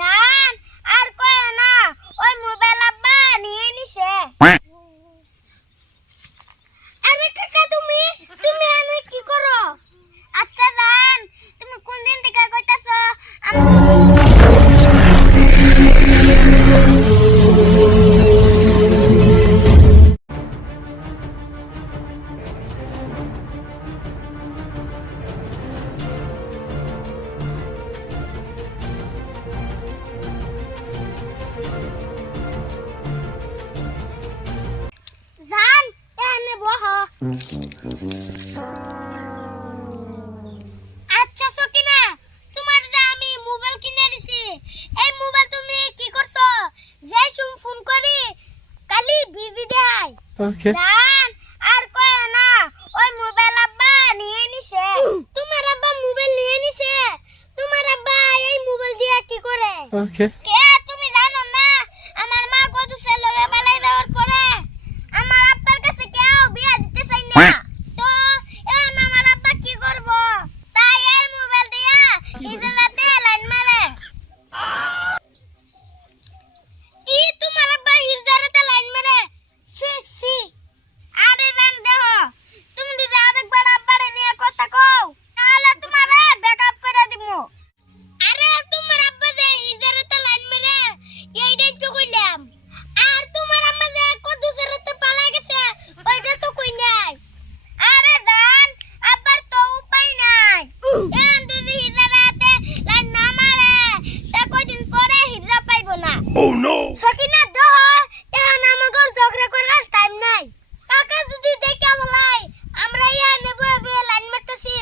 জান আর কয় না ওই মোবাইল আব্বা নিয়ে নিছে। আরে কাকা তুমি তুমি এনে কি করো? আচ্ছা জান তুমি কোন দিন থেকে কইতাছো? জান এনে বহ। আচ্ছা সকিনা তোমার যে আমি মোবাইল কিনে দিছি এই মোবাইল তুমি কি করছো? যে সুম ফোন করি কালি বিজি দেয়। ওকে জান আর কয় না ওই মোবাইল আব্বা নিয়ে নিছে। তোমার আব্বা মোবাইল নিয়ে নিছে? তোমার আব্বা এই মোবাইল দিয়া কি করে? ওকে কে তুমি জানো না আমার মা কত ছেলে বেলায় দেওয়ার পরে আমার আব্বার কাছে কেউ বিয়া দিতে চাই না। তো এখন আমার আব্বা কি করব? তাই এই মোবাইল দিয়া ইজালাতে লাইন মারে। কি তোমার আব্বা ইজালাতে লাইন মারে? সি সি আরে জান দেহ তুমি যদি আরেকবার আব্বারে নিয়ে কথা কও তাহলে তোমারে ব্যাকআপ করে দিমু। আরে তোমার আব্বা যে ইজালাতে লাইন মারে এইটাই তো কইলাম। আর তোমার আম্মা যে কত ছেড়েতে পালাই গেছে ওইটা তো কই নাই। আরে জান আব্বার তো উপায় নাই। এখন যদি হিজড়াতে লাইন না মারে তা কয়দিন পরে হিজড়া পাইবো না। Oh no! সকিনা দহ এখন আমাকে ঝগড়া করার টাইম নাই। কাকা যদি দেখে বলাই আমরা ইয়া নেব লাইন মারতেছি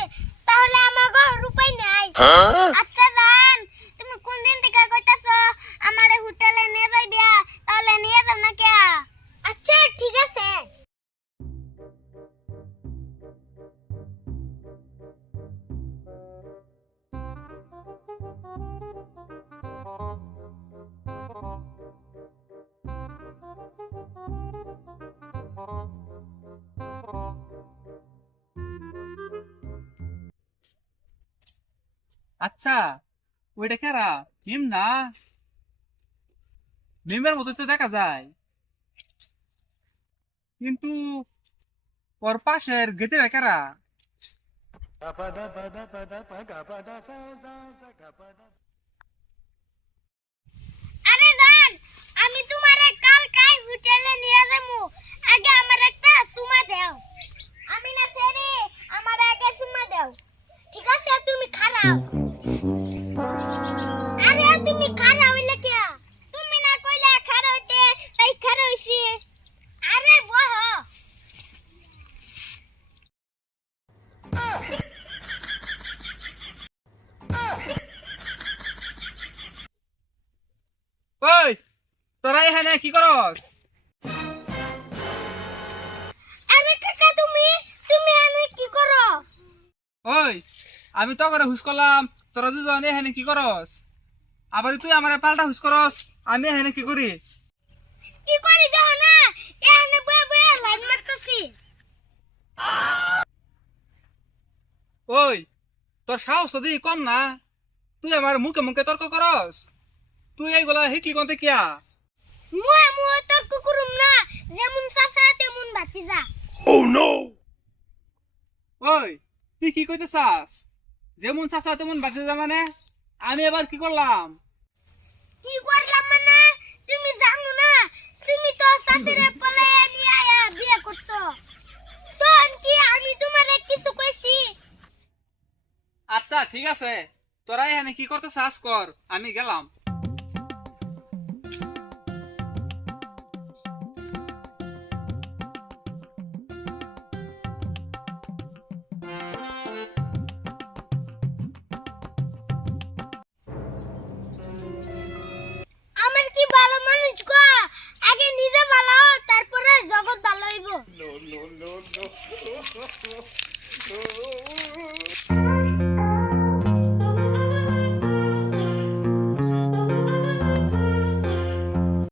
তাহলে আমাকে উপায় নাই। আচ্ছা জান তুমি কোন দিন থেকে কইতাছো আমারে হোটেলে নিয়ে যাইবা তাহলে নিয়ে যাও না কে? আচ্ছা ঠিক আছে। আচ্ছা ওইটা কারা? মিম না? মিমের মতো তো দেখা যায়, কিন্তু ওর পাশের গেতে কারা? আরে জান আমি তোমারে কালকাই হোটেলে নিয়ে যাবো। আগে আমার একটা সুমা দাও। আমি না সেরি আমার আগে সুমা দাও। ঠিক আছে তুমি খারাও। আরে তুমি খারাও হইলে কি? তুমি না কইলা খারাও হইতে তাই খারাও হইছি। আরে বহ। ওই তোরা এখানে কি করস? আরে কাকা তুমি তুমি এনে কি করো? ওই আমি তো করে হুস করলাম, তোরা দুজন এখানে কি করস? আবার তুই আমার পাল্টা হুস করস, আমি এখানে কি করি? কি করি দেখো না এনে বয়ে বয়ে লাইন মারতেছি। ওই তোর সাহস তো দিই কম না, তুই আমার মুখে মুখে তর্ক করস। তুই এইগুলা শিখলি কোন কিয়া? মুয়ে মুয়ে তর্ক করুম না, যেমন চাচা তেমন ভাতিজা। Oh no! ওই তুই কি কইতে চাস? যেমন চাচা তেমন বাজে মানে আমি এবার কি করলাম? কি করলাম মানে তুমি জানো না তুমি তো চাচিরে পলাইয়া নিয়ে আয়া বিয়ে করছো। তখন কি আমি তোমারে কিছু কইছি? আচ্ছা ঠিক আছে, তোরা এখানে কি করতে চাস কর, আমি গেলাম।